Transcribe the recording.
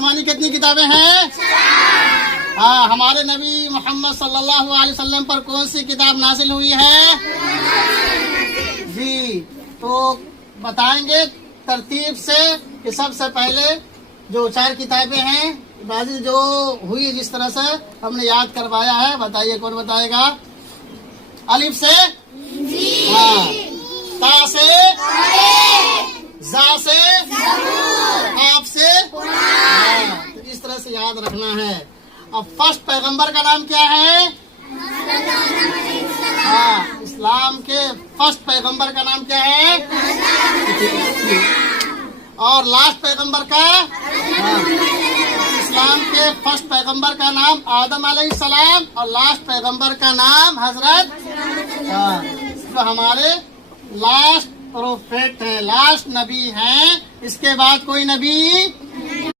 आसमानी कितनी किताबें हैं? हाँ, हमारे नबी मोहम्मद सल्लल्लाहु अलैहि वसल्लम पर कौन सी किताब नाजिल हुई है? जी, तो बताएंगे तरतीब से कि सबसे पहले जो 4 किताबें हैं नाजिल जो हुई, जिस तरह से हमने याद करवाया है, बताइए कौन बताएगा? अलिफ से? हाँ। ता से? जा से? आप से? हाँ, तो इस तरह से याद रखना है। अब फर्स्ट पैगंबर का नाम क्या है? हाँ, इस्लाम के फर्स्ट पैगंबर का नाम क्या है? और लास्ट पैगंबर का? हाँ, इस्लाम के फर्स्ट पैगंबर का नाम आदम अलैहिस्सलाम और लास्ट पैगंबर का नाम हजरत, हाँ, तो हमारे लास्ट प्रोफेट हैं, लास्ट नबी हैं। इसके बाद कोई नबी